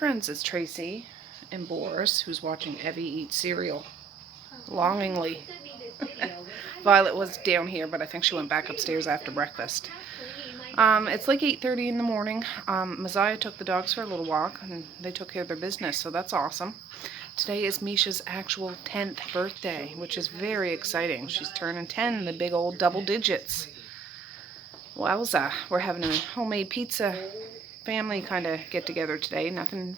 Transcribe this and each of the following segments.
friends, it's Tracey and Boris, who's watching Evie eat cereal longingly. Violet was down here, but I think she went back upstairs after breakfast. It's like 8:30 in the morning. Messiah took the dogs for a little walk, and they took care of their business, so that's awesome. Today is Misha's actual 10th birthday, which is very exciting. She's turning 10, the big old double digits. Wowza, we're having a homemade pizza family kind of get-together today. Nothing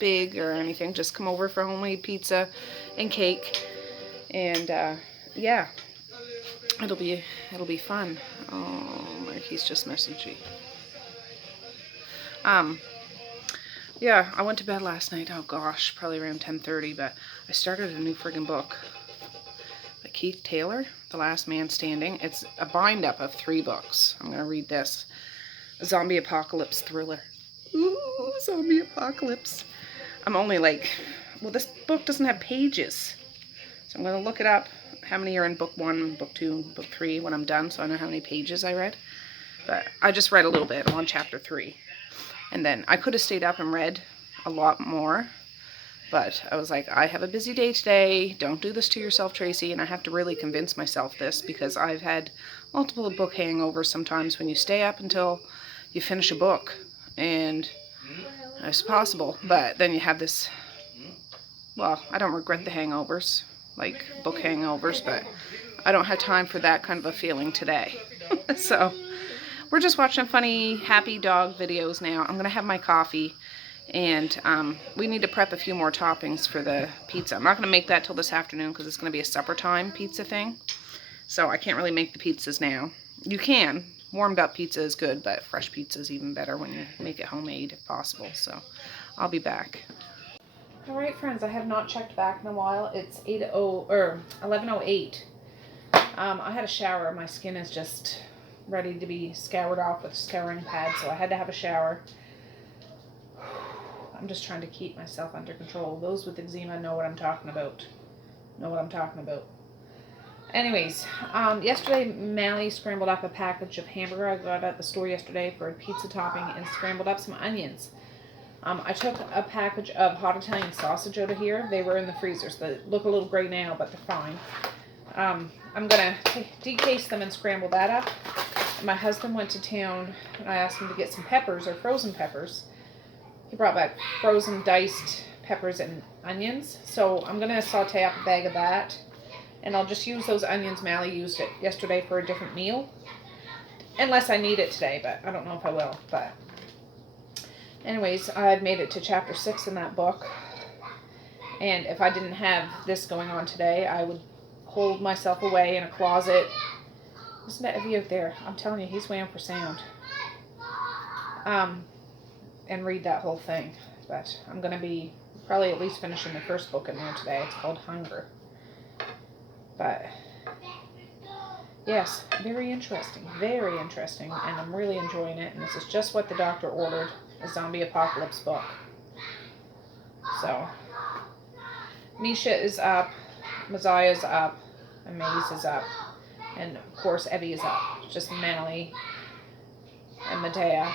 big or anything, just come over for homemade pizza and cake. And yeah, it'll be fun. Oh, Marky's just messaged me. Yeah, I went to bed last night, oh gosh, probably around 10:30, but I started a new friggin' book by Keith Taylor, The Last Man Standing. It's a bind-up of 3 books. I'm going to read this. A zombie apocalypse thriller. Ooh, zombie apocalypse. I'm only like, well, this book doesn't have pages. So I'm going to look it up, how many are in book 1, book 2, book 3 when I'm done, so I know how many pages I read. But I just read a little bit. I'm on chapter 3. And then I could have stayed up and read a lot more, but I was like, I have a busy day today. Don't do this to yourself, Tracey. And I have to really convince myself this, because I've had multiple book hangovers sometimes when you stay up until you finish a book. And it's possible, but then you have this, well, I don't regret the hangovers, like book hangovers, but I don't have time for that kind of a feeling today. So we're just watching funny, happy dog videos now. I'm going to have my coffee, and we need to prep a few more toppings for the pizza. I'm not going to make that till this afternoon because it's going to be a supper time pizza thing. So I can't really make the pizzas now. You can. Warmed up pizza is good, but fresh pizza is even better when you make it homemade if possible. So I'll be back. Alright friends, I have not checked back in a while. It's 11:08. I had a shower. My skin is just ready to be scoured off with a scouring pad, so I had to have a shower. I'm just trying to keep myself under control. Those with eczema know what I'm talking about. Anyways, yesterday Mally scrambled up a package of hamburger I got at the store yesterday for a pizza topping and scrambled up some onions. I took a package of hot Italian sausage out of here. They were in the freezers. They look a little gray now, but they're fine. I'm going to decase them and scramble that up. My husband went to town, and I asked him to get some peppers, or frozen peppers. He brought back frozen diced peppers and onions. So I'm going to saute up a bag of that. And I'll just use those onions. Mally used it yesterday for a different meal. Unless I need it today, but I don't know if I will. But anyways, I've made it to chapter 6 in that book. And if I didn't have this going on today, I would hold myself away in a closet. Listen to Evie out there. I'm telling you, he's waiting for sound. And read that whole thing. But I'm going to be probably at least finishing the first book in there today. It's called Hunger. But yes, very interesting, and I'm really enjoying it. And this is just what the doctor ordered, a zombie apocalypse book. So Misha is up, Messiah's up, and Maze is up, and of course Evie is up. It's just Mally and Medea.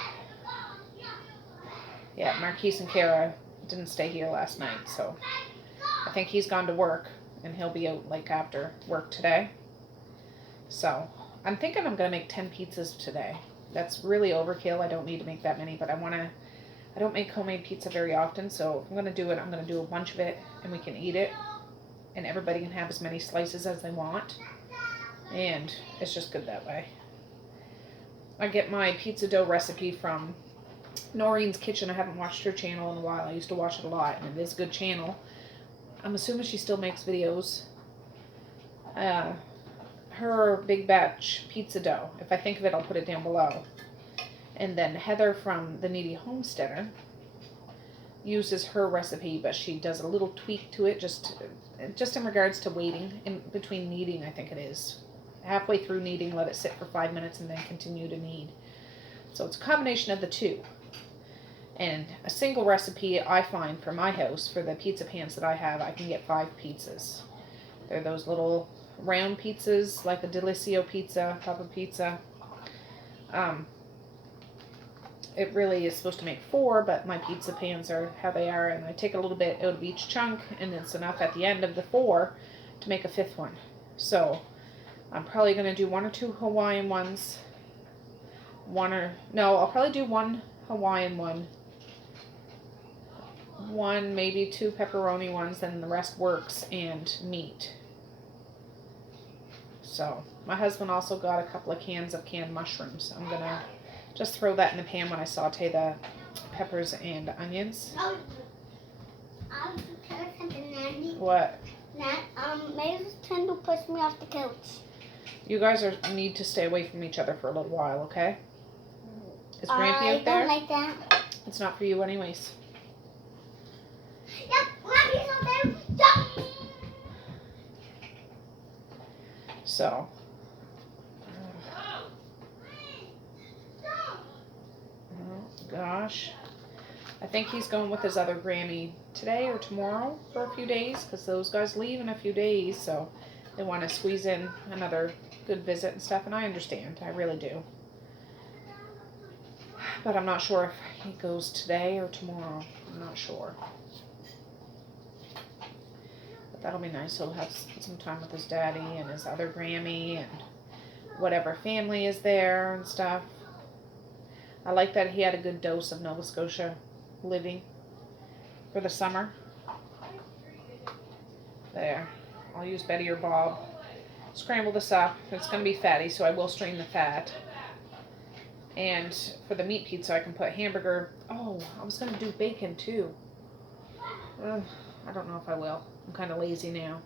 Yeah, Marquise and Kara didn't stay here last night, so I think he's gone to work. And he'll be out like after work today. So I'm thinking I'm going to make 10 pizzas today. That's really overkill. I don't need to make that many, but I don't make homemade pizza very often. So if I'm going to do it, I'm going to do a bunch of it and we can eat it. And everybody can have as many slices as they want. And it's just good that way. I get my pizza dough recipe from Noreen's Kitchen. I haven't watched her channel in a while. I used to watch it a lot, and it is a good channel. I'm assuming she still makes videos. Her big batch pizza dough. If I think of it, I'll put it down below. And then Heather from The Needy Homesteader uses her recipe, but she does a little tweak to it, just in regards to waiting in between kneading. I think it is halfway through kneading, let it sit for 5 minutes, and then continue to knead. So it's a combination of the two. And a single recipe I find for my house, for the pizza pans that I have, I can get 5 pizzas. They're those little round pizzas, like a Delissio pizza, Papa Pizza. it really is supposed to make 4, but my pizza pans are how they are, and I take a little bit out of each chunk, and it's enough at the end of the 4 to make a 5th one. So I'm probably going to do 1 or 2 Hawaiian ones. I'll probably do 1 Hawaiian one. 1, maybe 2 pepperoni ones, then the rest works and meat. So my husband also got a couple of cans of canned mushrooms. I'm going to just throw that in the pan when I saute the peppers and onions. I'll tell you something, Nandy. What? Maybe it's time to push me off the couch. You guys need to stay away from each other for a little while, okay? Is Grampy out there? I don't like that. It's not for you anyways. Yep, Grampy's out there. Jump! So. Oh, gosh. I think he's going with his other Grammy today or tomorrow for a few days, because those guys leave in a few days, so they want to squeeze in another good visit and stuff, and I understand. I really do. But I'm not sure if he goes today or tomorrow. I'm not sure. But that'll be nice. He'll have some time with his daddy and his other Grammy and whatever family is there and stuff. I like that he had a good dose of Nova Scotia living for the summer. There. I'll use Betty or Bob. Scramble this up. It's going to be fatty, so I will strain the fat. And for the meat pizza, I can put hamburger. Oh, I was going to do bacon too. I don't know if I will. I'm kind of lazy now.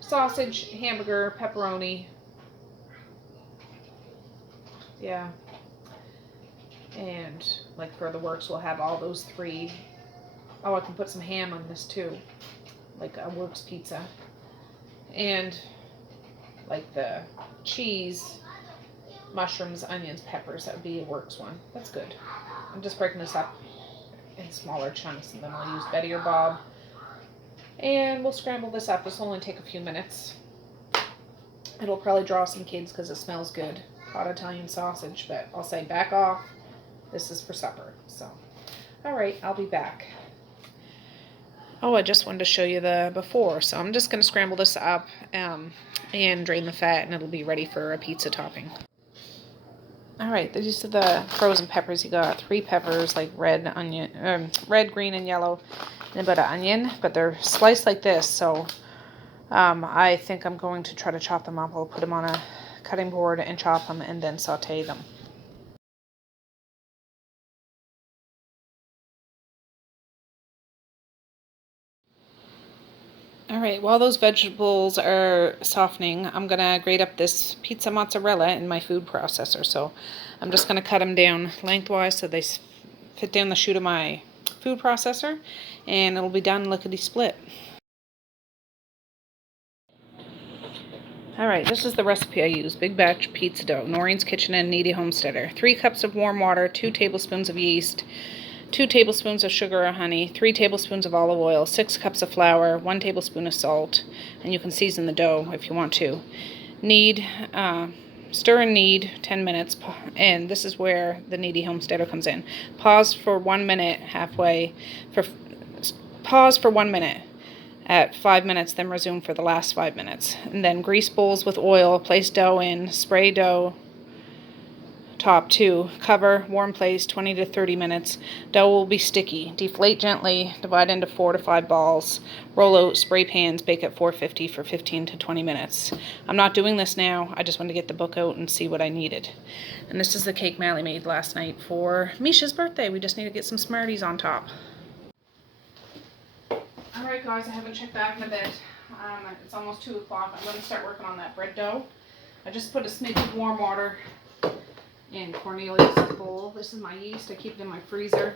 Sausage, hamburger, pepperoni. Yeah. And like for the works, we'll have all those 3. Oh, I can put some ham on this too. Like a works pizza. And like the cheese, mushrooms, onions, peppers. That would be a works one. That's good. I'm just breaking this up in smaller chunks, and then I'll use Betty or Bob. And we'll scramble this up. This will only take a few minutes. It'll probably draw some kids because it smells good. Hot Italian sausage, but I'll say back off. This is for supper. So, all right, I'll be back. Oh, I just wanted to show you the before. So I'm just going to scramble this up and drain the fat, and it'll be ready for a pizza topping. All right, these are the frozen peppers. You got 3 peppers, like red, onion, red, green, and yellow, and a bit of onion, but they're sliced like this. So I think I'm going to try to chop them up. I'll put them on a cutting board and chop them, and then saute them. All right, while those vegetables are softening, I'm going to grate up this pizza mozzarella in my food processor. So I'm just going to cut them down lengthwise so they fit down the chute of my food processor, and it'll be done lickety-split. All right, this is the recipe I use. Big batch pizza dough, Noreen's Kitchen and Needy Homesteader. 3 cups of warm water, 2 tablespoons of yeast, 2 tablespoons of sugar or honey, 3 tablespoons of olive oil, 6 cups of flour, 1 tablespoon of salt, and you can season the dough if you want to. Stir and knead 10 minutes, and this is where the Needy Homesteader comes in. Pause for 1 minute pause for 1 minute. At 5 minutes, then resume for the last 5 minutes. And then grease bowls with oil, place dough in, spray dough top 2, cover, warm place 20 to 30 minutes. Dough will be sticky. Deflate gently, divide into 4 to 5 balls. Roll out, spray pans, bake at 450 for 15 to 20 minutes. I'm not doing this now. I just wanted to get the book out and see what I needed. And this is the cake Mally made last night for Misha's birthday. We just need to get some Smarties on top. Alright guys, I haven't checked back in a bit. It's almost 2 o'clock. I'm going to start working on that bread dough. I just put a smidge of warm water in Cornelius' bowl. This is my yeast. I keep it in my freezer.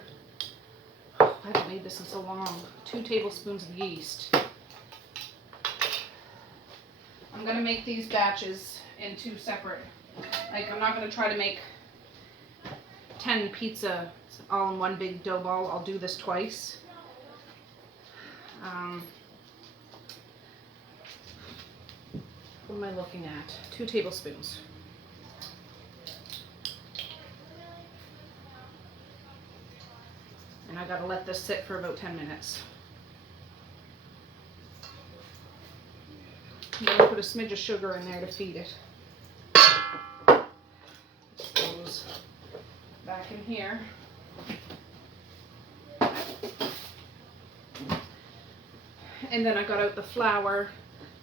I haven't made this in so long. 2 tablespoons of yeast. I'm going to make these batches in 2 separate. Like, I'm not going to try to make 10 pizza all in one big dough ball. I'll do this twice. What am I looking at? 2 tablespoons. And I gotta let this sit for about 10 minutes. I'm gonna put a smidge of sugar in there to feed it. This goes back in here. And then I got out the flour,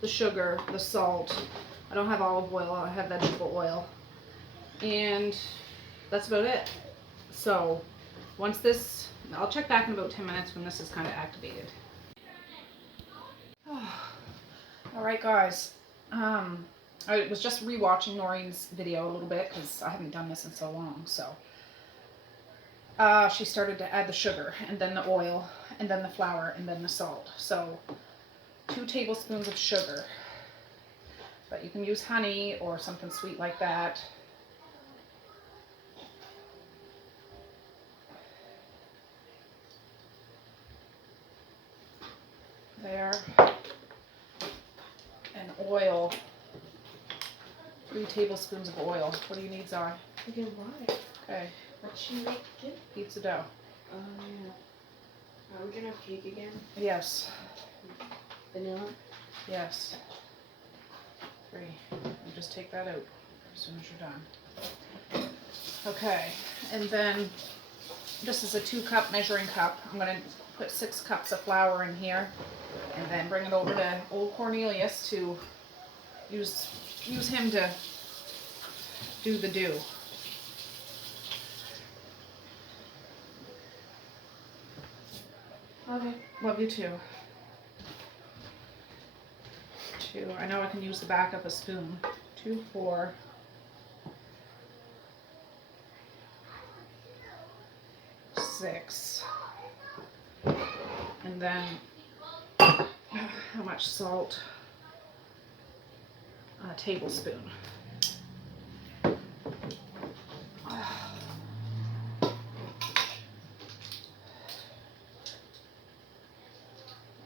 the sugar, the salt. I don't have olive oil, I have vegetable oil. And that's about it. So once this, I'll check back in about 10 minutes when this is kind of activated. All right, guys. I was just rewatching Noreen's video a little bit because I haven't done this in so long. So she started to add the sugar and then the oil and then the flour and then the salt. So 2 tablespoons of sugar, but you can use honey or something sweet like that. There. And oil. 3 tablespoons of oil. What do you need, Zai? Okay, why? Okay. What's she make again? Pizza dough. Oh, yeah. Are we gonna have cake again? Yes. Vanilla? Yes. 3. And just take that out as soon as you're done. Okay. And then this is a 2-cup measuring cup. I'm going to put 6 cups of flour in here and then bring it over to old Cornelius to use him to do the dough. Okay. Love you too. 2. I know I can use the back of a spoon. 2, 4. 6. And then how much salt? A tablespoon.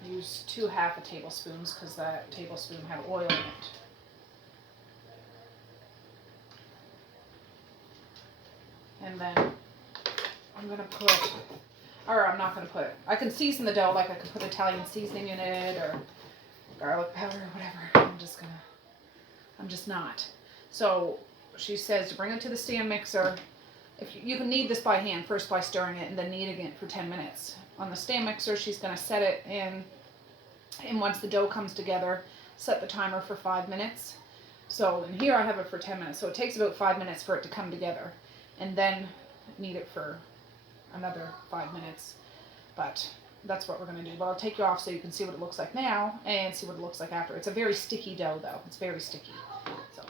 Use 2 half tablespoons because that tablespoon had oil in it. And then I'm going to put, or I'm not going to put, I can season the dough, like I could put Italian seasoning in it or garlic powder or whatever. I'm just not. So she says to bring it to the stand mixer. If you can knead this by hand, first by stirring it and then kneading it for 10 minutes. On the stand mixer, she's going to set it in, and once the dough comes together, set the timer for 5 minutes. So in here I have it for 10 minutes. So it takes about 5 minutes for it to come together, and then knead it for another 5 minutes. But that's what we're going to do. But I'll take you off so you can see what it looks like now and see what it looks like after. It's a very sticky dough though. It's very sticky. So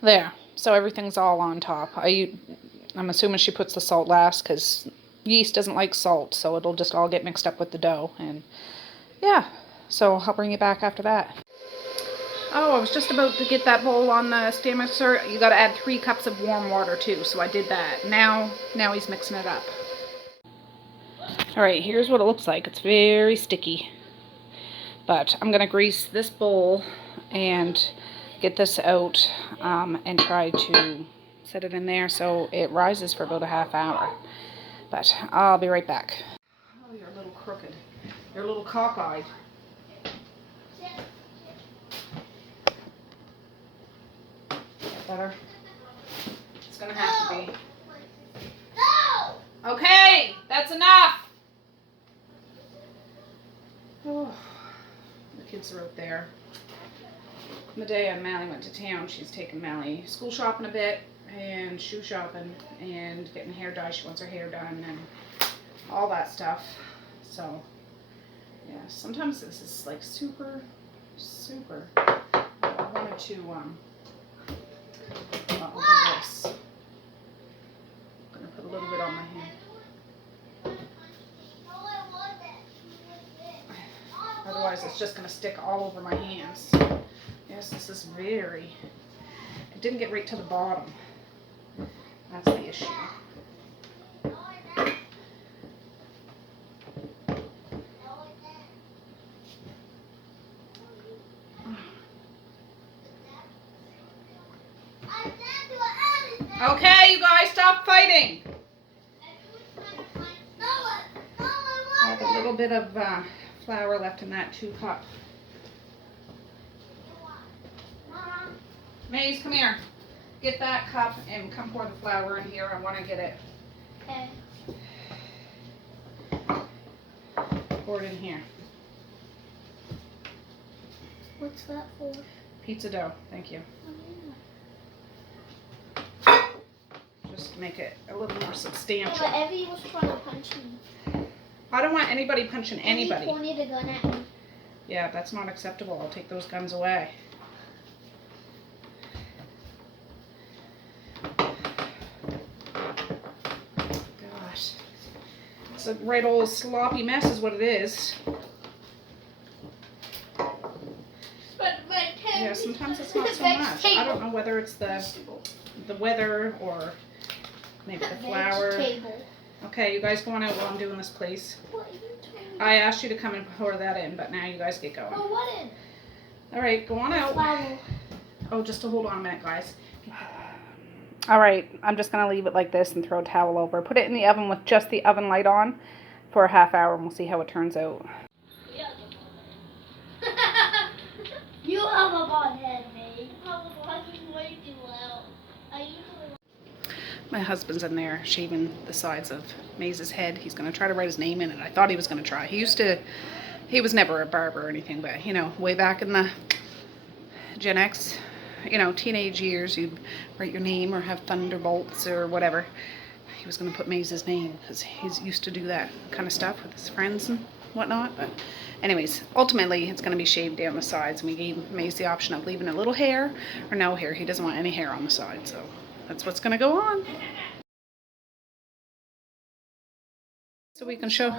there. So everything's all on top. I'm assuming she puts the salt last because yeast doesn't like salt, so it'll just all get mixed up with the dough. And yeah, so I'll bring you back after that. Oh, I was just about to get that bowl on the stand mixer. You got to add 3 cups of warm water too, so I did that. Now he's mixing it up. All right, here's what it looks like. It's very sticky, but I'm gonna grease this bowl and get this out and try to set it in there so it rises for about a half hour. But I'll be right back. Oh, you're a little crooked. You're a little cockeyed. Get better? It's gonna have to be. No! Okay, that's enough! Oh, the kids are out there. Medea and Mally went to town. She's taking Mally school shopping a bit and shoe shopping and getting hair dye. She wants her hair done and all that stuff. So, yeah, sometimes this is like super. I wanted to, I'll do this. I'm going to put a little bit on my hand. Otherwise it's just going to stick all over my hands. Yes, this is very, it didn't get right to the bottom. That's the issue. Okay, you guys, stop fighting. little bit of flour left in that 2 cup. Maze, come here. Get that cup and come pour the flour in here. I want to get it. Okay. Pour it in here. What's that for? Pizza dough. Thank you. Oh, Just to make it a little more yeah. substantial. But Evie was trying to punch me. I don't want anybody punching anybody. Evie pointed a gun at me. Yeah, that's not acceptable. I'll take those guns away. Gosh. It's a right old sloppy mess is what it is. Yeah, sometimes it's not so much. I don't know whether it's the weather or maybe the flour. Okay, you guys go on out while I'm doing this, please. I asked you to come and pour that in, but now you guys get going. Pour what in? All right, go on out. Flour. Oh, just to hold on a minute, guys. All right, I'm just going to leave it like this and throw a towel over. Put it in the oven with just the oven light on for a half hour, and we'll see how it turns out. You have a bald head, mate. I was watching way too well. My husband's in there shaving the sides of Maze's head. He's going to try to write his name in it. I thought he was going to try. He was never a barber or anything, but, you know, way back in the Gen X, you know, teenage years, you'd write your name or have thunderbolts or whatever. He was going to put Maze's name because he's used to do that kind of stuff with his friends and whatnot. But anyways, ultimately, it's going to be shaved down the sides. And we gave Maze the option of leaving a little hair or no hair. He doesn't want any hair on the side, so that's what's going to go on. So we can show.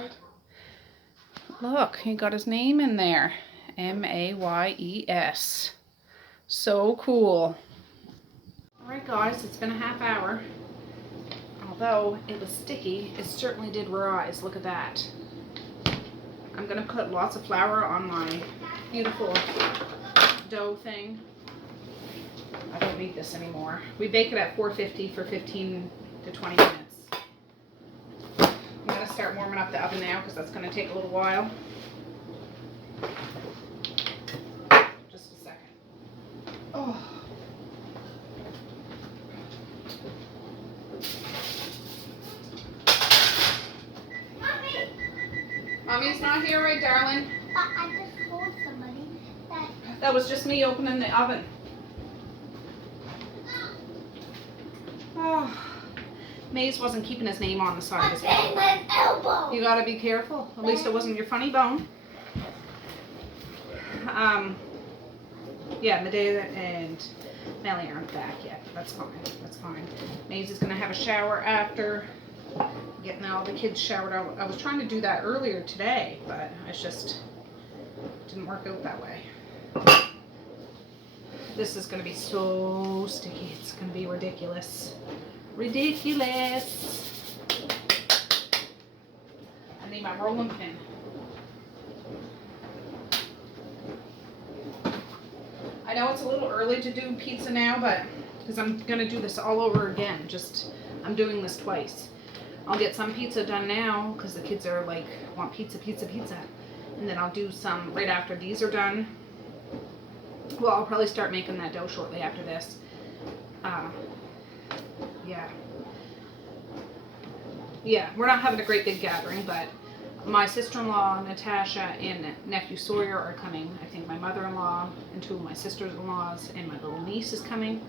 Look, he got his name in there. M-A-Y-E-S. So cool. Alright guys, it's been a half hour. Although it was sticky, it certainly did rise. Look at that. I'm going to put lots of flour on my beautiful dough thing. I don't need this anymore. We bake it at 450 for 15 to 20 minutes. I'm going to start warming up the oven now because that's going to take a little while. Just a second. Oh. Mommy's not here, right, darling? But I just told somebody that. That was just me opening the oven. Oh. Maze wasn't keeping his name on the side of his banged my elbow. You gotta be careful. At least it wasn't your funny bone. Yeah, Medea and Melly aren't back yet. That's fine. That's fine. Maze is gonna have a shower after getting all the kids showered out. I was trying to do that earlier today, but it just didn't work out that way. This is gonna be so sticky. It's gonna be ridiculous. Ridiculous. I need my rolling pin. I know it's a little early to do pizza now, but because I'm going to do this all over again. I'm doing this twice. I'll get some pizza done now because the kids are like, want pizza, pizza, pizza. And then I'll do some right after these are done. Well, I'll probably start making that dough shortly after this. Yeah, we're not having a great big gathering, but my sister-in-law, Natasha, and nephew Sawyer are coming. I think my mother-in-law and 2 of my sisters-in-laws and my little niece is coming.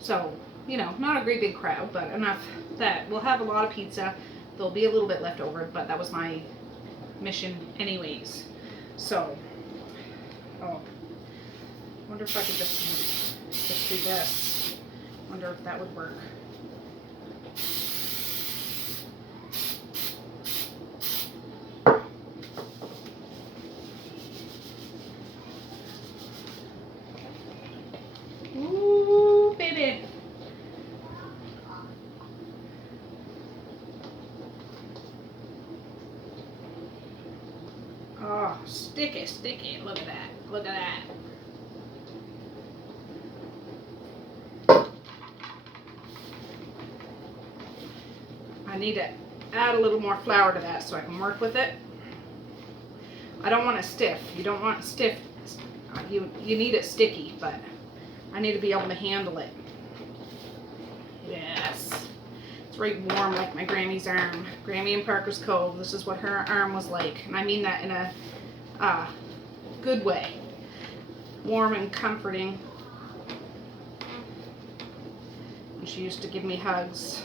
So, you know, not a great big crowd, but enough that we'll have a lot of pizza. There'll be a little bit left over, but that was my mission anyways. So, oh, wonder if I could just do this. Wonder if that would work. Ooh, baby. Oh, sticky, sticky. Look at that. Look at that. I need to add a little more flour to that so I can work with it. I don't want it stiff. You don't want it stiff. You need it sticky, but I need to be able to handle it. Yes. It's right warm like my Grammy's arm. Grammy in Parker's Cove. This is what her arm was like. And I mean that in a good way. Warm and comforting. And she used to give me hugs.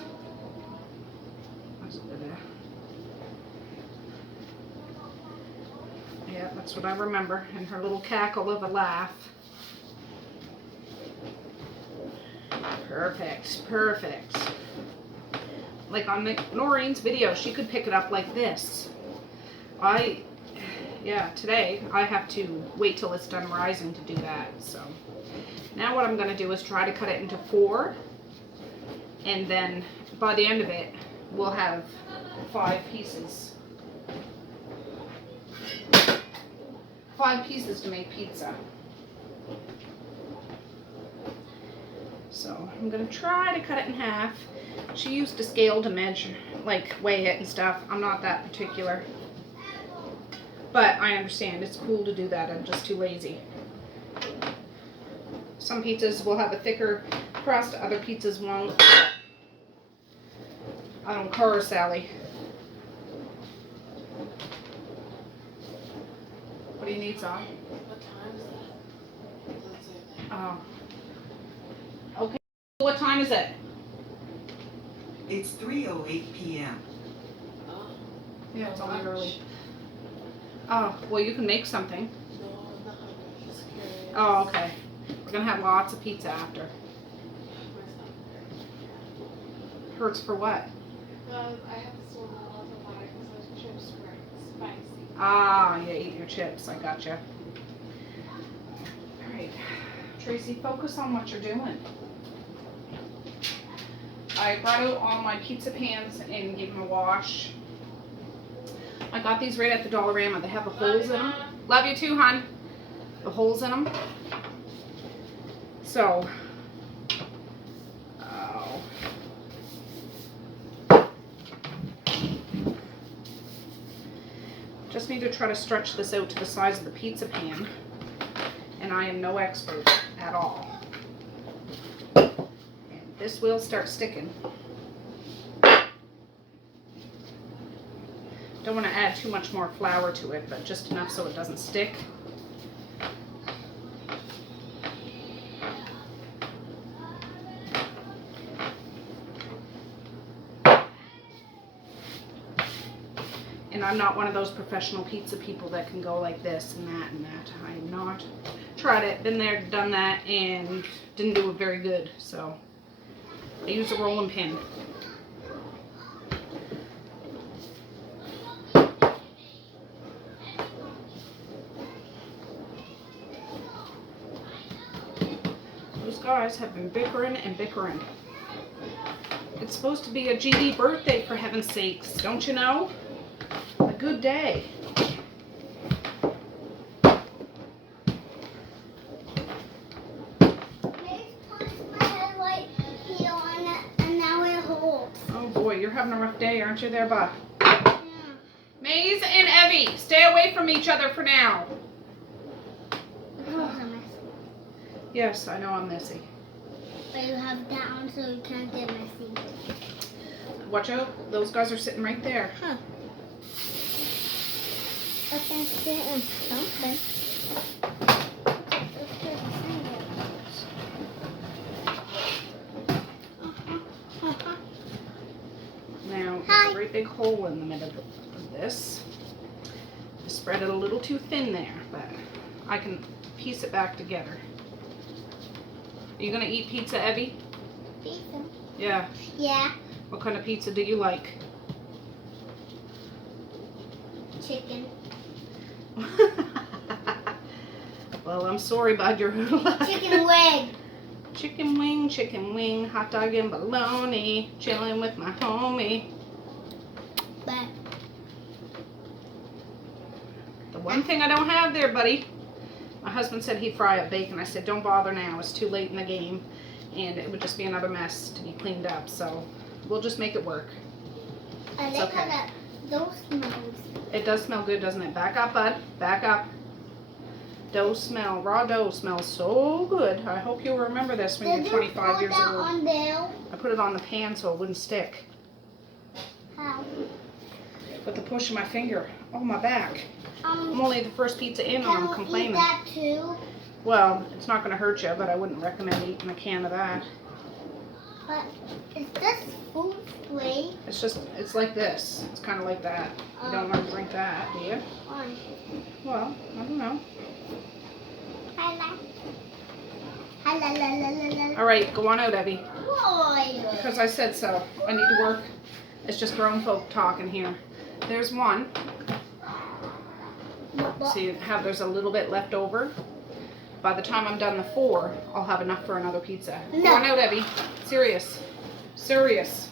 Yeah, that's what I remember. And her little cackle of a laugh. Perfect, perfect. Like on Noreen's video, she could pick it up like this. Today I have to wait till it's done rising to do that. So now what I'm going to do is try to cut it into 4. And then by the end of it, we'll have 5 pieces. 5 pieces to make pizza. So I'm going to try to cut it in half. She used to scale to measure, like weigh it and stuff. I'm not that particular. But I understand, it's cool to do that. I'm just too lazy. Some pizzas will have a thicker crust, other pizzas won't. I don't care, Sally. What do you need, Sal? What time is it? Let's say that. Oh. Okay. What time is it? It's 3:08 p.m. Oh. Yeah, it's only Lunch. early. Oh, well, you can make something. No, I'm not hungry. Just curious. Oh, okay. We're going to have lots of pizza after. My stomach Hurts for what? hurts. I have to swallow lots of water because those chips were spicy. Ah, yeah, eat your chips. I gotcha. All right. Tracy, focus on what you're doing. I brought out all my pizza pans and gave them a wash. I got these right at the Dollarama. They have the holes in them. Love you too, hon. The holes in them. So, just need to try to stretch this out to the size of the pizza pan. And I am no expert at all. And this will start sticking. Don't want to add too much more flour to it, but just enough so it doesn't stick. And I'm not one of those professional pizza people that can go like this and that and that. I am not. Tried it, been there, done that, and didn't do it very good. So I use a rolling pin. Those guys have been bickering and bickering. It's supposed to be a GD birthday, for heaven's sakes, don't you know? A good day. Oh boy, you're having a rough day, aren't you there, bud? Yeah. Maze and Evie, stay away from each other for now. Yes, I know I'm messy. But you have that one so you can't get messy. Watch out, those guys are sitting right there. Huh. But they're sitting something. Now, there's a great big hole in the middle of this. I spread it a little too thin there, but I can piece it back together. Are you gonna eat pizza, Evie? Pizza? Yeah. Yeah. What kind of pizza do you like? Chicken. Well, I'm sorry, bud. You're Chicken wing. Chicken wing, hot dog and bologna, chilling with my homie. But The one thing I don't have there, buddy, my husband said he'd fry up bacon. I said, don't bother now. It's too late in the game, and it would just be another mess to be cleaned up. So we'll just make it work. I It's like okay. how Those smells. It does smell good, doesn't it? Back up, bud. Back up. Raw dough smells so good. I hope you'll remember this when you're 25 years old. On there? I put it on the pan so it wouldn't stick. How? With the push of my finger. Oh, my back. I'm Um, only the first pizza in and can I'm we complaining. eat that too? Well, it's not going to hurt you, but I wouldn't recommend eating a can of that. But is this food free? It's like this. It's kind of like that. You don't want to drink that, do you? Why? Well, I don't know. All right, go on out, Evie. Why? Because I said so. I need to work. It's just grown folk talking here. There's one. See, there's a little bit left over. By the time I'm done the 4, I'll have enough for another pizza. No. Go on out, Evie. Serious. Serious.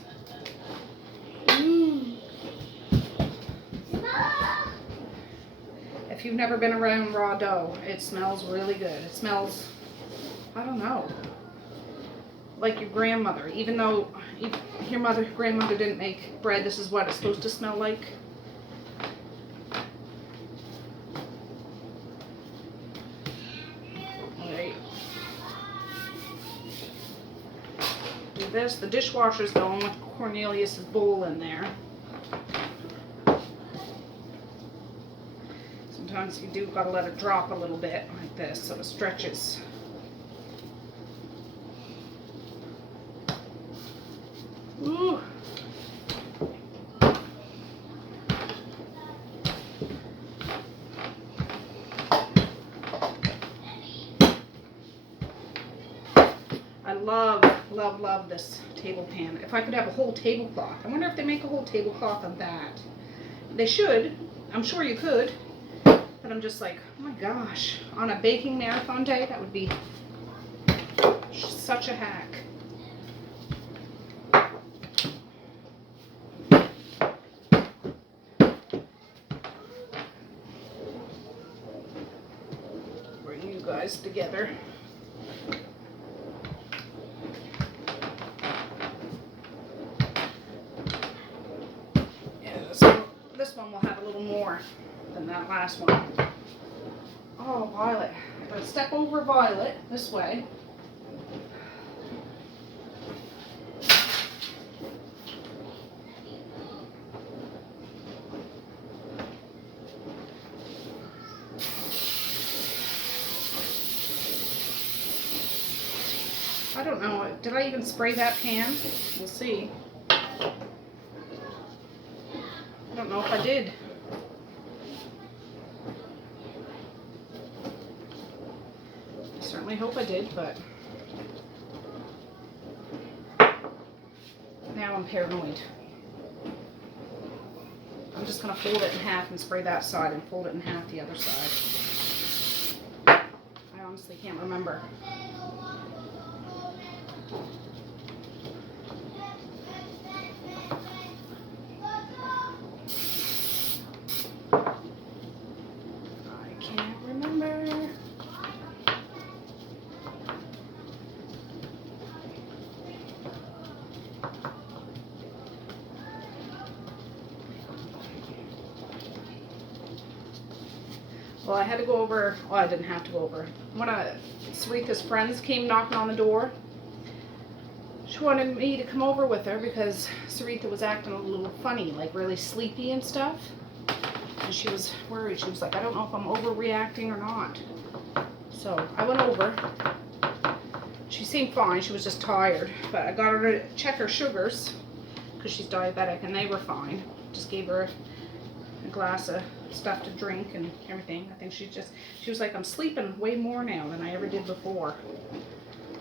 If you've never been around raw dough, it smells really good. It smells, I don't know, like your grandmother. Even though your grandmother didn't make bread, this is what it's supposed to smell like. Alright. Do this. The dishwasher's going with Cornelius's bowl in there. Sometimes you do gotta let it drop a little bit like this so it stretches. Ooh. I love this table pan. If I could have a whole tablecloth. I wonder if they make a whole tablecloth of that. They should. I'm sure you could. But I'm just like, oh my gosh, on a baking marathon day, that would be such a hack. Bring you guys together. Yeah, this one will have a little more than that last one. Oh, Violet. I'm going to step over Violet this way. I don't know. Did I even spray that pan? We'll see. I don't know if I did. I certainly hope I did, but now I'm paranoid. I'm just going to fold it in half and spray that side and fold it in half the other side. I honestly can't remember. I can't remember. Well, I had to go over, well, I didn't have to go over. One of Sarita's friends came knocking on the door. She wanted me to come over with her because Sarita was acting a little funny, like really sleepy and stuff. And she was worried. She was like, I don't know if I'm overreacting or not. So I went over. She seemed fine. She was just tired. But I got her to check her sugars because she's diabetic, and they were fine. Just gave her a glass of stuff to drink and everything. I think she was like, I'm sleeping way more now than I ever did before.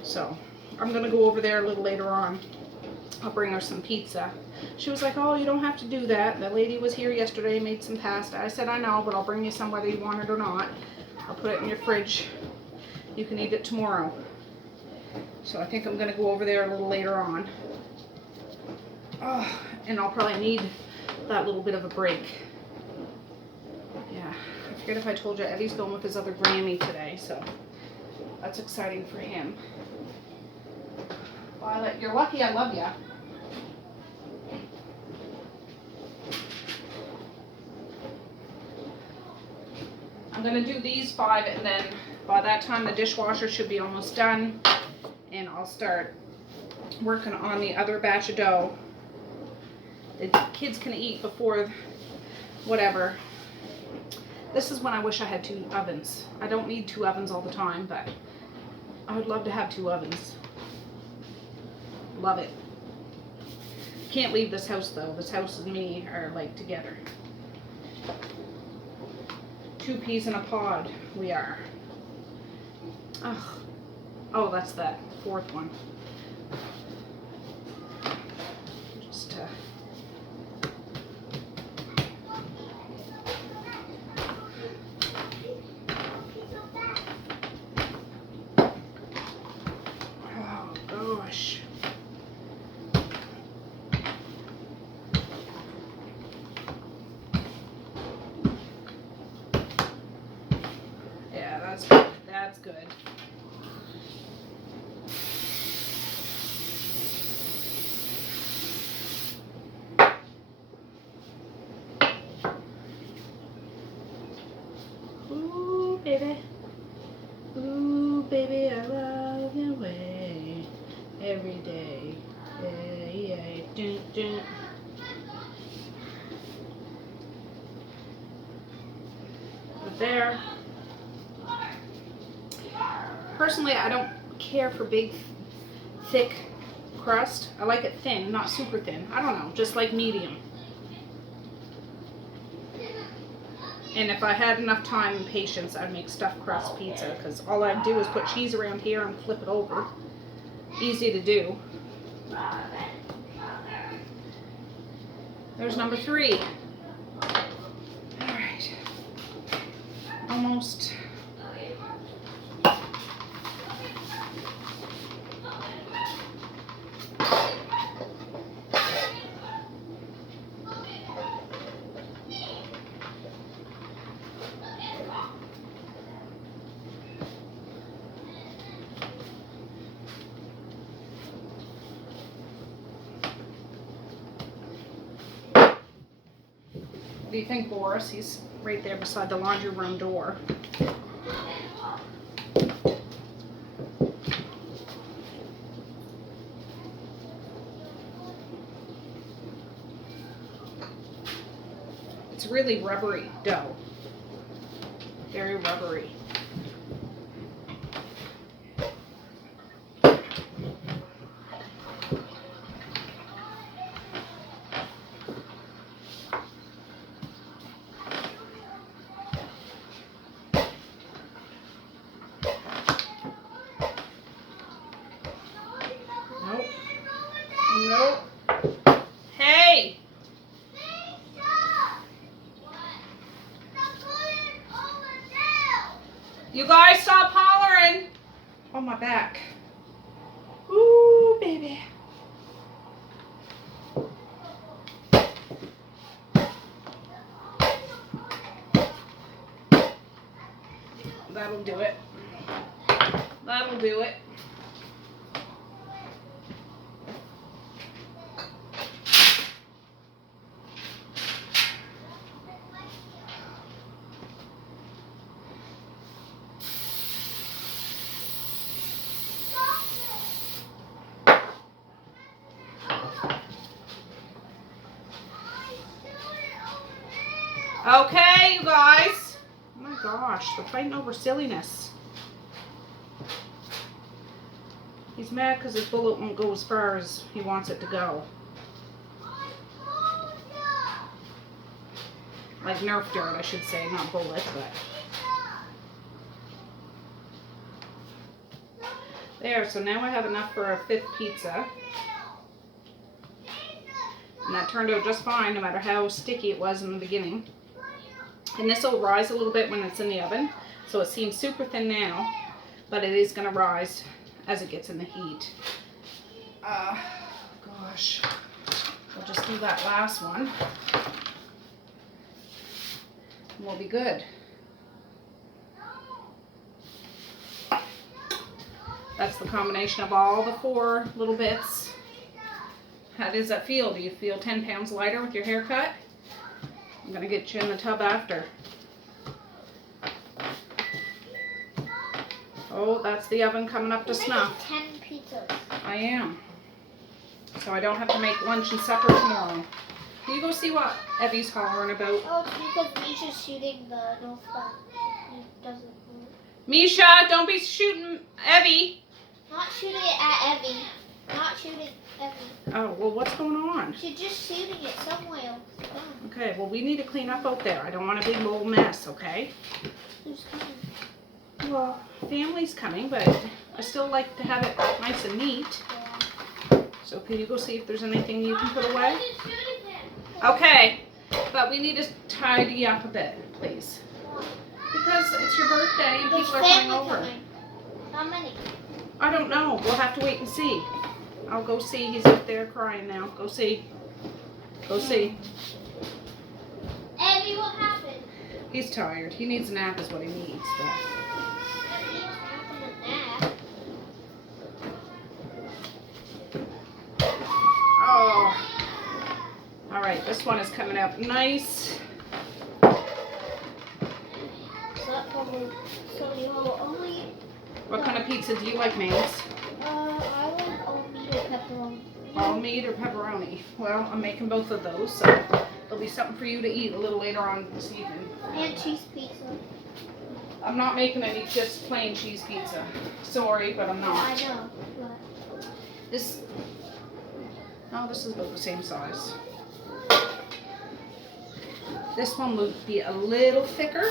So I'm going to go over there a little later on. I'll bring her some pizza. She was like, oh, you don't have to do that. The lady was here yesterday, made some pasta. I said, I know, but I'll bring you some whether you want it or not. I'll put it in your fridge. You can eat it tomorrow. So I think I'm going to go over there a little later on. Oh, and I'll probably need that little bit of a break. Yeah, I forget if I told you, Eddie's going with his other Grammy today, so that's exciting for him. Violet, you're lucky I love you. I'm gonna do these 5, and then by that time the dishwasher should be almost done, and I'll start working on the other batch of dough. The kids can eat before whatever. This is when I wish I had 2 ovens. I don't need 2 ovens all the time, but I would love to have 2 ovens. Love it. Can't leave this house though. This house and me are like together. 2 peas in a pod we are. Ugh. Oh, that's that 4th one. Just oh gosh. Yeah, that's good. Ooh, baby. Ooh, baby, I love your way. Every day. Yeah, yeah. Dun, dun. But there. Personally, I don't care for big, thick crust. I like it thin, not super thin. I don't know, just like medium. And if I had enough time and patience, I'd make stuffed crust pizza, because all I'd do is put cheese around here and flip it over. Easy to do. There's number 3. Alright. Almost. What do you think, Boris? He's right there beside the laundry room door. It's really rubbery dough. Very rubbery. Nope. Hey! You guys stop hollering! On my back. Ooh, baby. That'll do it. That'll do it. Okay, you guys. Oh my gosh, they're fighting over silliness. He's mad because his bullet won't go as far as he wants it to go. Like Nerf dart, I should say, not bullet, but. There, so now I have enough for a 5th pizza. And that turned out just fine, no matter how sticky it was in the beginning. And this will rise a little bit when it's in the oven. So it seems super thin now, but it is going to rise as it gets in the heat. Gosh. We'll just do that last one. And we'll be good. That's the combination of all the 4 little bits. How does that feel? Do you feel 10 pounds lighter with your haircut? I'm going to get you in the tub after. Oh, that's the oven coming up to You're snuff. making 10 pizzas. I am. So I don't have to make lunch and supper tomorrow. Can you go see what Evie's hollering about? Oh, it's because Misha's shooting the North Star. It doesn't move. Misha, don't be shooting Evie. Not shooting it at Evie. Not shooting Evie. Oh, well, what's going on? She's just shooting it somewhere else. Okay, well, we need to clean up out there. I don't want a big old mess, okay? Who's coming? Well, family's coming, but I still like to have it nice and neat. Yeah. So can you go see if there's anything you can put away? Why is it shooting him? Okay, but we need to tidy up a bit, please. Why? Because it's your birthday and There's people are coming family over. coming. How many? I don't know. We'll have to wait and see. I'll go see. He's up there crying now. Go see. Go see. Evie, what happened? He's tired. He needs a nap is what he needs. But... Evie, what happened to that? Oh. All right. This one is coming out nice. So that probably, so you will only, What kind of pizza do you like, Mace? I want all meat or pepperoni. All meat or pepperoni? Well, I'm making both of those, so there'll be something for you to eat a little later on this evening. And cheese pizza. I'm not making any just plain cheese pizza. Sorry, but I'm I not. know, but This, oh, this is about the same size. This one will be a little thicker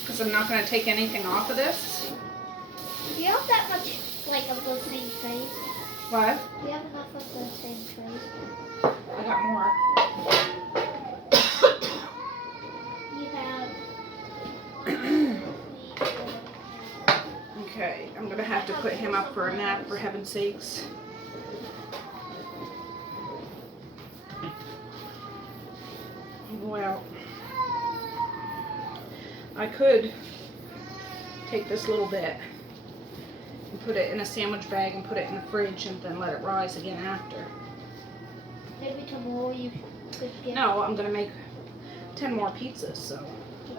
because I'm not going to take anything off of this. do you have that much, like, of those same trays? What? Do you have enough of the same trays? I got more. You have Okay, I'm going to have to put him up for a nap, for heaven's sakes. Well, I could take this little bit and put it in a sandwich bag and put it in the fridge and then let it rise again after. maybe tomorrow you could get. No, I'm going to make 10 more pizzas, so.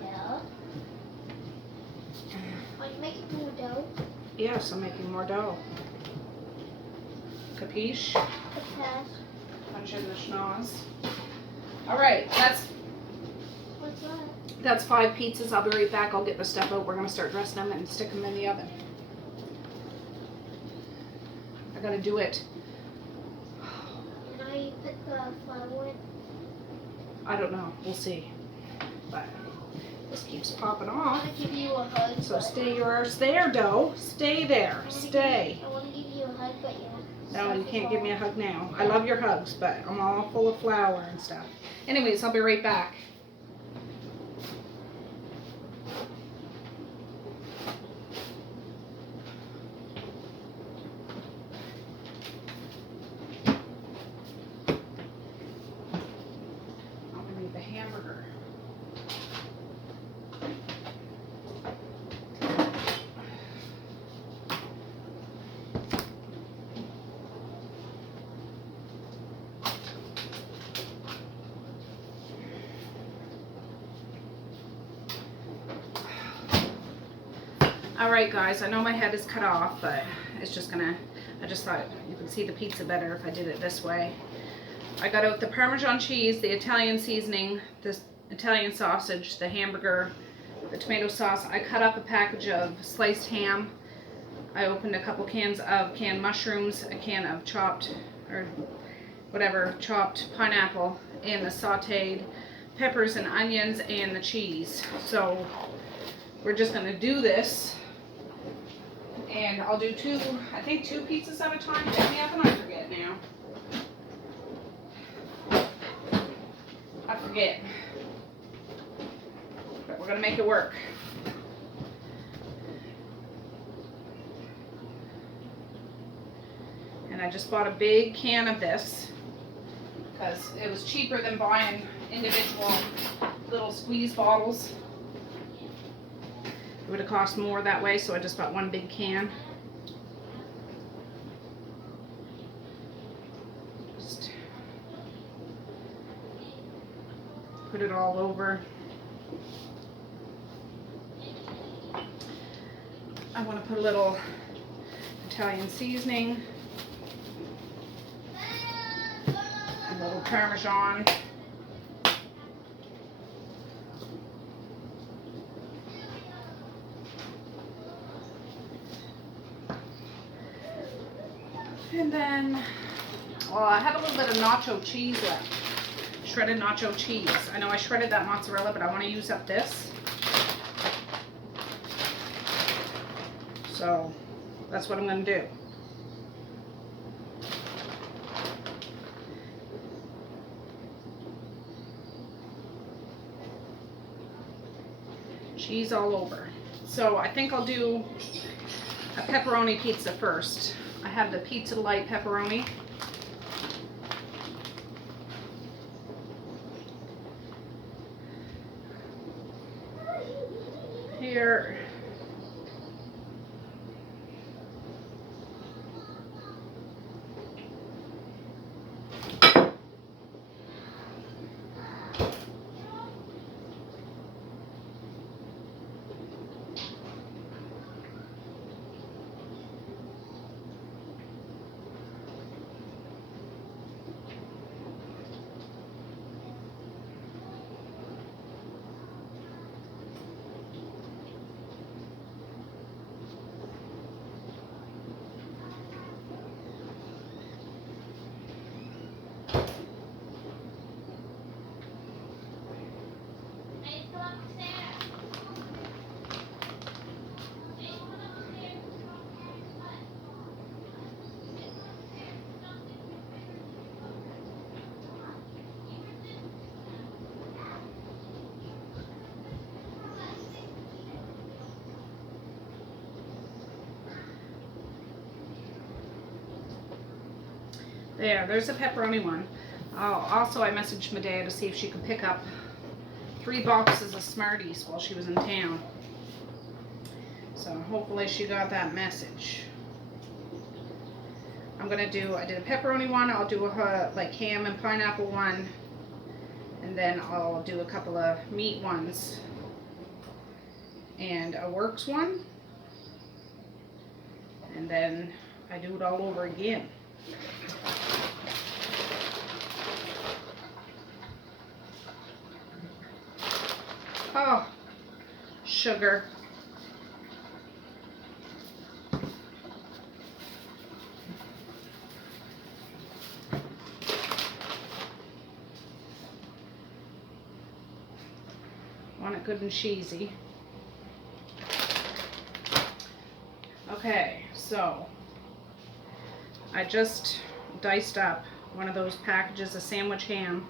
Yeah. Are you making more dough? Yes, I'm making more dough. Capiche? The pass. Punch in the schnoz. Alright, What's that? that's 5 pizzas. I'll be right back. I'll get the stuff out. We're going to start dressing them and stick them in the oven. I got to do it. Now you put the flour in. I don't know. We'll see. But this keeps popping I off. want to give you a hug. So but- stay yours there, dough. Stay there. Stay. I want to give you a hug, but yeah. No, you can't give me a hug now. I love your hugs, but I'm all full of flour and stuff. Anyways, I'll be right back. I'm gonna need the hamburger. Alright guys, I know my head is cut off, but it's just gonna, I just thought you could see the pizza better if I did it this way. I got out the Parmesan cheese, the Italian seasoning, the Italian sausage, the hamburger, the tomato sauce. I cut up a package of sliced ham. I opened a couple cans of canned mushrooms, a can of chopped, or whatever, chopped pineapple, and the sauteed peppers and onions and the cheese. So we're just gonna do this. And I'll do I think two pizzas at a time in the oven. I forget now. I forget. But we're gonna make it work. And I just bought a big can of this because it was cheaper than buying individual little squeeze bottles. It would have cost more that way, so I just bought one big can. Just put it all over. I want to put a little Italian seasoning, a little Parmesan. And then, well, I have a little bit of nacho cheese left. Shredded nacho cheese. I know I shredded that mozzarella, but I want to use up this. So that's what I'm going to do. Cheese all over. So I think I'll do a pepperoni pizza first. I have the Pizza Delight pepperoni. Here. There's a pepperoni one. Also, I messaged Medea to see if she could pick up 3 boxes of Smarties while she was in town. So hopefully she got that message. I did a pepperoni one. I'll do a like ham and pineapple one. And then I'll do a couple of meat ones. And a works one. And then I do it all over again. Oh, sugar. Want it good and cheesy. Okay, so I just diced up one of those packages of sandwich ham.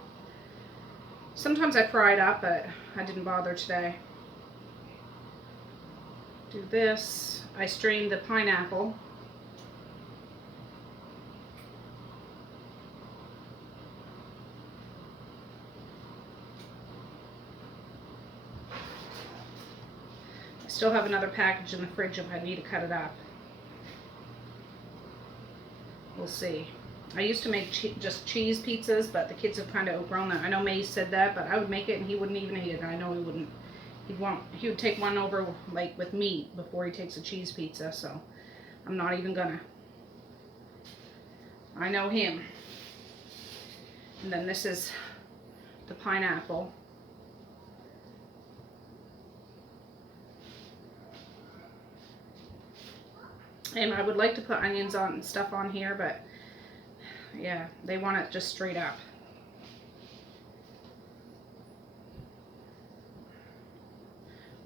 Sometimes I fry it up, but I didn't bother today. Do this. I strained the pineapple. I still have another package in the fridge if I need to cut it up. We'll see. I used to make just cheese pizzas, but the kids have kind of outgrown that. I know May said that, but I would make it and he wouldn't even eat it. I know he wouldn't. He would take one over like with meat before he takes a cheese pizza, so I'm not even gonna. I know him. And then this is the pineapple. And I would like to put onions on and stuff on here, but yeah, they want it just straight up.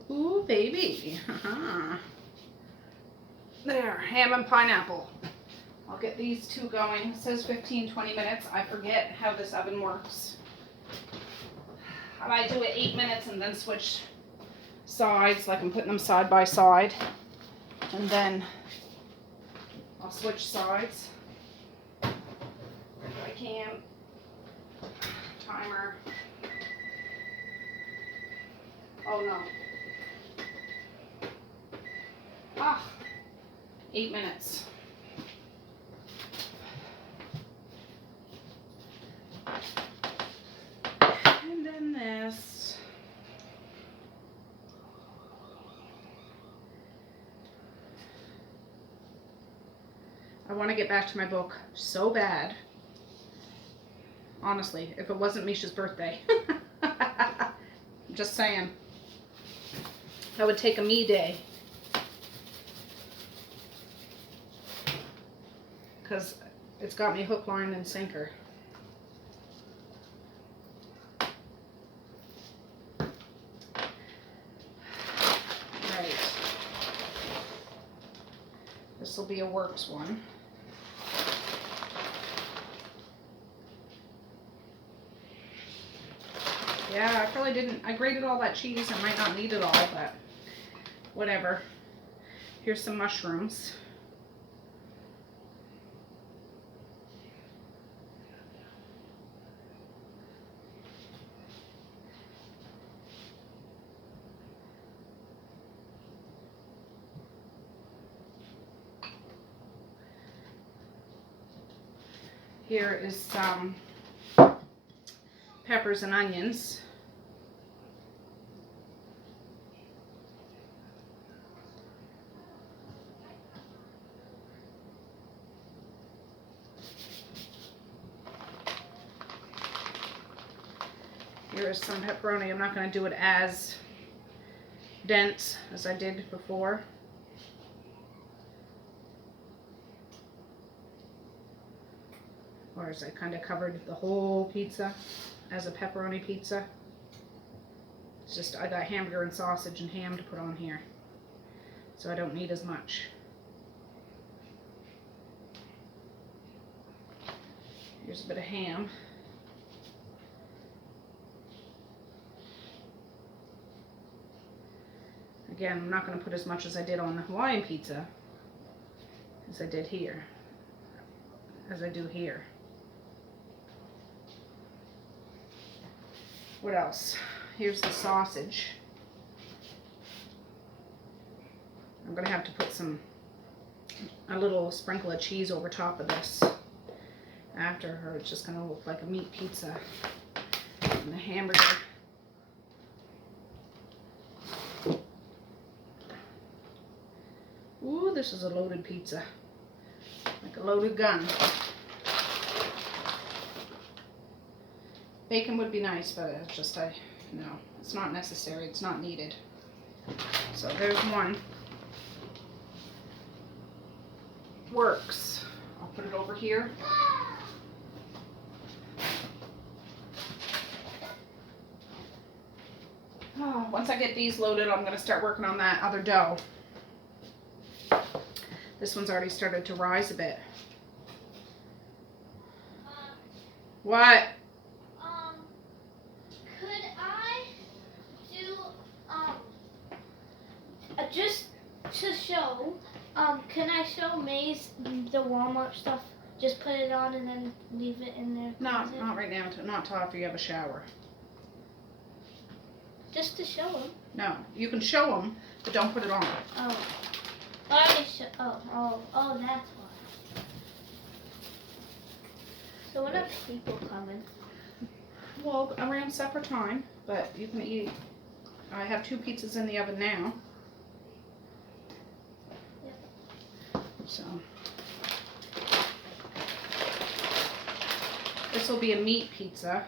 Ooh, baby. There, ham and pineapple. I'll get these 2 going. It says 15-20 minutes. I forget how this oven works. I might do it 8 minutes and then switch sides, like I'm putting them side by side. And then I'll switch sides. If I can. Timer. Oh no. 8 minutes. And then this. want to get back to my book so bad. Honestly, if it wasn't Misha's birthday. I'm just saying. I would take a me day. Because it's got me hook, line, and sinker. Right. This will be a works one. Yeah, I probably didn't. I grated all that cheese. I might not need it all, but whatever. Here's some mushrooms. Here is some peppers and onions. Here is some pepperoni. I'm not going to do it as dense as I did before. Or as I kind of covered the whole pizza as a pepperoni pizza. It's just I got hamburger and sausage and ham to put on here. So I don't need as much. Here's a bit of ham. Again, I'm not going to put as much as I did on the Hawaiian pizza as I did here, as I do here. What else? Here's the sausage. I'm going to have to put a little sprinkle of cheese over top of this after, or it's just going to look like a meat pizza. And the hamburger. Ooh, this is a loaded pizza. Like a loaded gun. Bacon would be nice, but it's just, no, it's not necessary. It's not needed. So there's one. Works. I'll put it over here. Oh, once I get these loaded, I'm going to start working on that other dough. This one's already started to rise a bit. What? Could I do just to show? Can I show Maze the Walmart stuff? Just put it on and then leave it in there. Not right now. Not till after you have a shower. Just to show him. No, you can show them, but don't put it on. Oh. Oh, that's why. So when are people coming? Well, around supper time, but you can eat. I have 2 pizzas in the oven now. Yep. So this will be a meat pizza.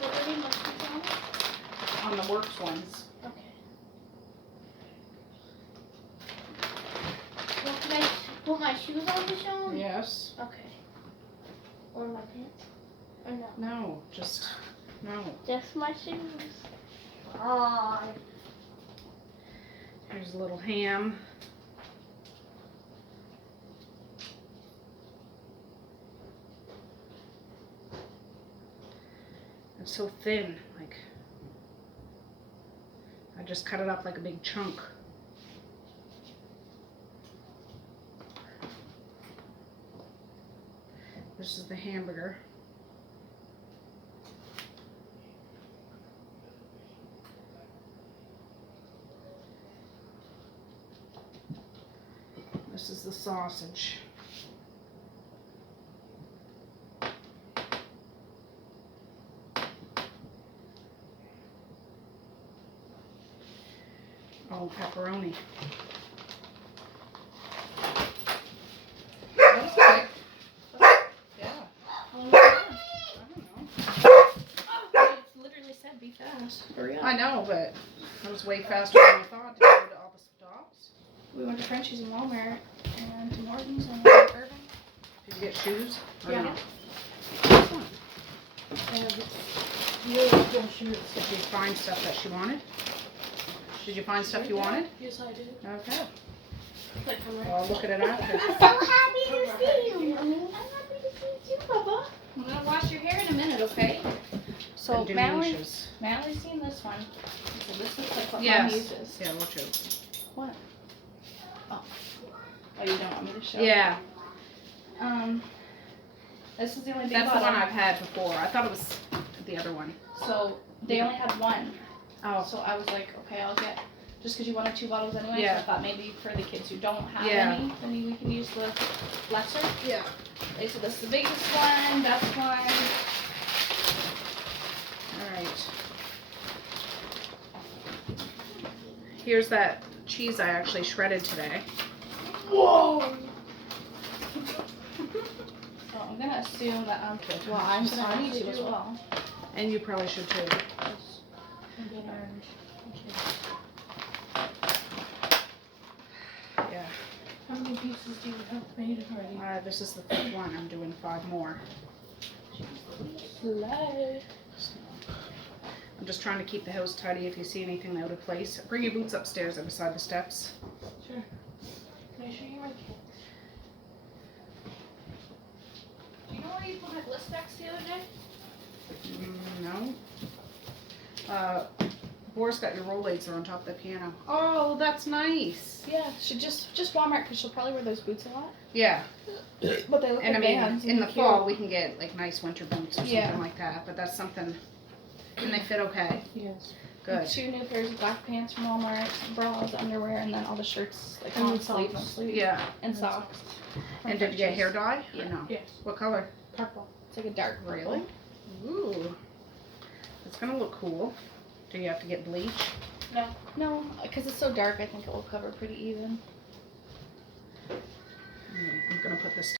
What are the mushrooms on it? On the works ones. Okay. Well, can I put my shoes on to show them? Yes. Okay. Or my pants? Or no? No, just no. Just my shoes. Oh. Here's a little ham. It's so thin, like I just cut it up like a big chunk. This is the hamburger. This is the sausage. Oh, pepperoni. be fast. Hurry up. I know, but that was way faster than I thought to go to all the stops. We went to Frenchie's and Walmart and to Morton's and Irving. Did you get shoes? Or Yeah. no? Really cool shirts. Did you find stuff that she wanted? Did you find stuff you wanted? Yes, I did. Okay. Like, come Well, I'll look at it after. So happy to see you, Mommy. I'm happy to see you, Papa. I'm gonna wash your hair in a minute, okay? So Indonesia's. Mallory's seen this one. So this is like what Yes. Mom uses. Yeah, we'll choose. What? Oh, you don't want me to show? Yeah, This is the only big that's the bottle. one I've had before. I thought it was the other one. So they only had one. Oh. So I was like, okay, I'll get, just because you wanted 2 bottles anyway, Yeah. so I thought maybe for the kids who don't have Yeah. any, then we can use the lesser. Yeah. Okay, so this is the biggest one, best one. All right. Here's that cheese I actually shredded today. Whoa! So I'm gonna assume that I'm good. Well, I'm gonna need to as well. And you probably should too. Yeah. How many pieces do you have made already? This is the 5th one. I'm doing 5 more. Slay. I'm just trying to keep the house tidy. If you see anything out of place, bring your boots upstairs. They're beside the steps. Sure. Can I show you my kids? Do you know where you put my bliss specs the other day? No. Boris got your Rolaids are on top of the piano. Oh, that's nice. Yeah, should just Walmart because she'll probably wear those boots a lot. Yeah. But they look And I like mean, Vans. in the Cute. fall we can get like nice winter boots or something Yeah. like that. But that's something. And they fit okay. Yes. Good. 2 new pairs of black pants from Walmart, bras, underwear, and then all the shirts, like And long sleeve, no socks. sleeve, Yeah. and socks. from And did you get Frenchie's. hair dye? Yeah. Or no? Yes. What color? Purple. It's like a dark purple. Really? Ooh. It's gonna look cool. Do you have to get bleach? No, because it's so dark, I think it will cover pretty even. Alright, I'm gonna put this.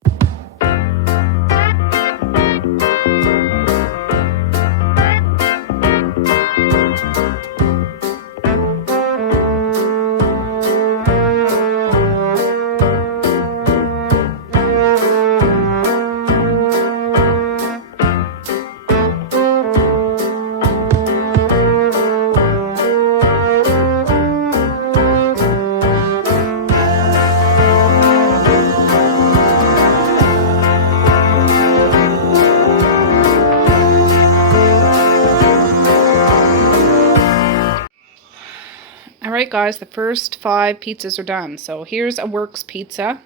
Alright guys, the first 5 pizzas are done. So here's a Works pizza.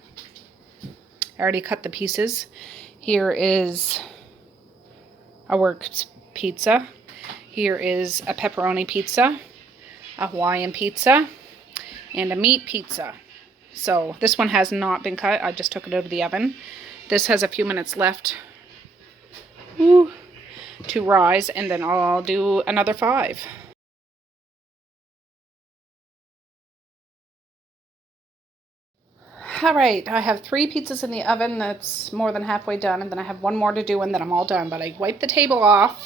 I already cut the pieces. Here is a Works pizza. Here is a pepperoni pizza, a Hawaiian pizza, and a meat pizza. So this one has not been cut. I just took it out of the oven. This has a few minutes left to rise, and then I'll do another 5. Alright, I have 3 pizzas in the oven. That's more than halfway done, and then I have 1 more to do and then I'm all done. But I wiped the table off.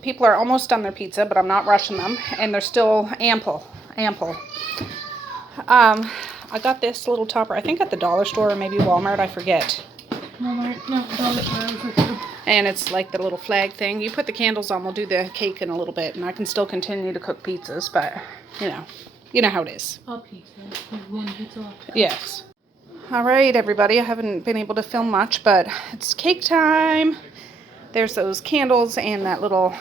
People are almost done their pizza, but I'm not rushing them, and they're still ample. I got this little topper, I think at the dollar store or maybe Walmart, I forget. Walmart, no, dollar store. And it's like the little flag thing. You put the candles on, we'll do the cake in a little bit, and I can still continue to cook pizzas, but you know how it is. All pizza. One pizza left. Yes. Alright everybody, I haven't been able to film much, but it's cake time. There's those candles and that little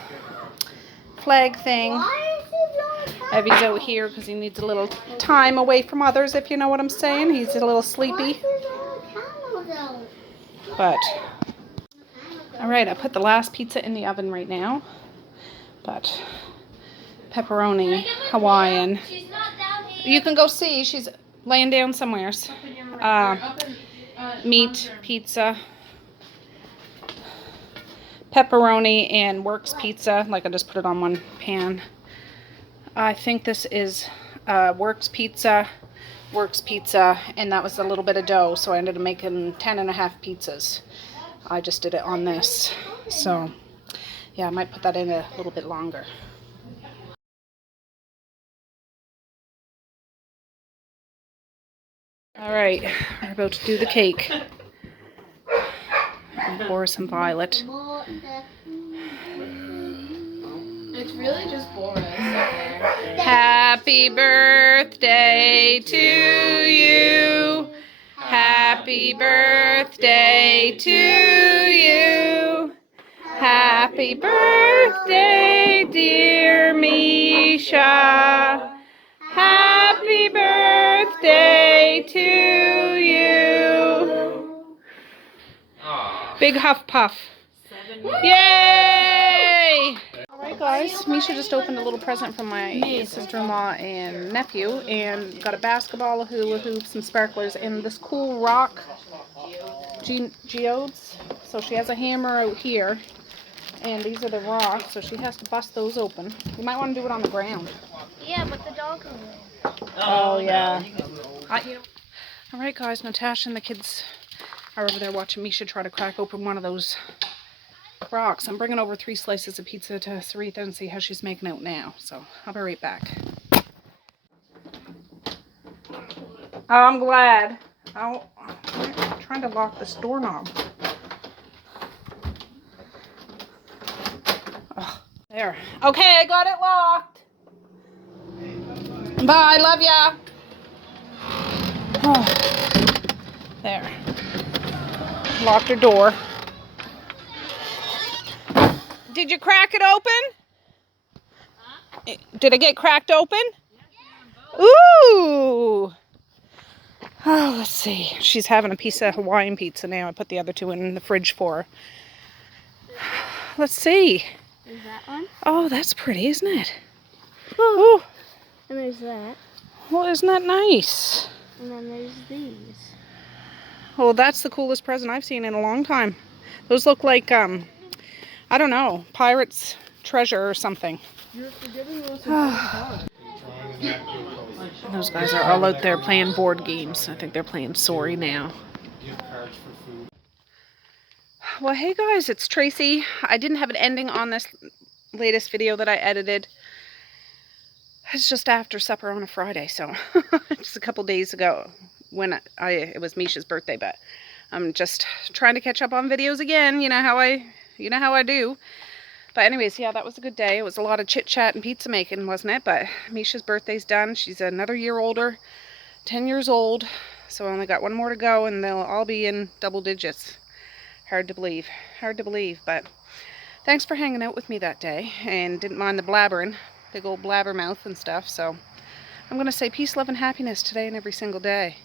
flag thing. Why is it not Evie's out here because he needs a little time away from others, if you know what I'm saying. He's a little sleepy. But, alright, I put the last pizza in the oven right now. But, pepperoni, Hawaiian. She's not down here. You can go see, she's laying down somewheres. Meat, pizza, pepperoni, and Works pizza. Like I just put it on one pan. I think this is Works pizza, and that was a little bit of dough, so I ended up making 10.5 pizzas. I just did it on this. So, Yeah, I might put that in a little bit longer. All right, we're about to do the cake. And pour some violet. It's really just Boris up there. Happy birthday to you. Happy birthday to you. Happy birthday, dear Misha. Happy birthday to you. Big huff puff. Yay! Alright guys, Misha just opened a little present from my sister-in-law and nephew and got a basketball, a hula hoop, some sparklers, and this cool rock geodes. So she has a hammer out here, and these are the rocks, so she has to bust those open. You might want to do it on the ground. Yeah, but the dog will win. Oh yeah. Alright guys, Natasha and the kids are over there watching Misha try to crack open one of those rocks. I'm bringing over 3 slices of pizza to Sarita and see how she's making out now. So I'll be right back. Oh, I'm glad. I'm trying to lock this doorknob. Oh, there. Okay, I got it locked. Bye, love ya. Oh, there. Locked her door. Did you crack it open? Did it get cracked open? Ooh. Oh, let's see. She's having a piece of Hawaiian pizza now. I put the other 2 in the fridge for her. Let's see. Is that one? Oh, that's pretty, isn't it? Oh. And there's that. Well, isn't that nice? And then there's these. Well, that's the coolest present I've seen in a long time. Those look like, I don't know, pirate's treasure or something. You're forgetting those. Those guys are all out there playing board games. I think they're playing Sorry now. Well, hey guys, it's Tracy. I didn't have an ending on this latest video that I edited. It's just after supper on a Friday, so just a couple days ago when it was Misha's birthday, but I'm just trying to catch up on videos again. You know how I do. But anyways, yeah, that was a good day. It was a lot of chit-chat and pizza making, wasn't it? But Misha's birthday's done. She's another year older, 10 years old. So I only got 1 more to go, and they'll all be in double digits. Hard to believe. Hard to believe. But thanks for hanging out with me that day, and didn't mind the blabbering. Big old blabbermouth and stuff. So I'm going to say peace, love, and happiness today and every single day.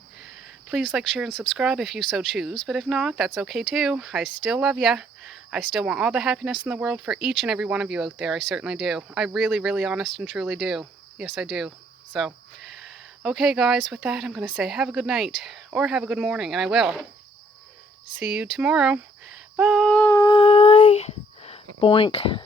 Please like, share, and subscribe if you so choose. But if not, that's okay too. I still love ya. I still want all the happiness in the world for each and every one of you out there. I certainly do. I really, really honest and truly do. Yes, I do. So, okay guys, with that, I'm going to say have a good night or have a good morning, and I will. See you tomorrow. Bye. Boink.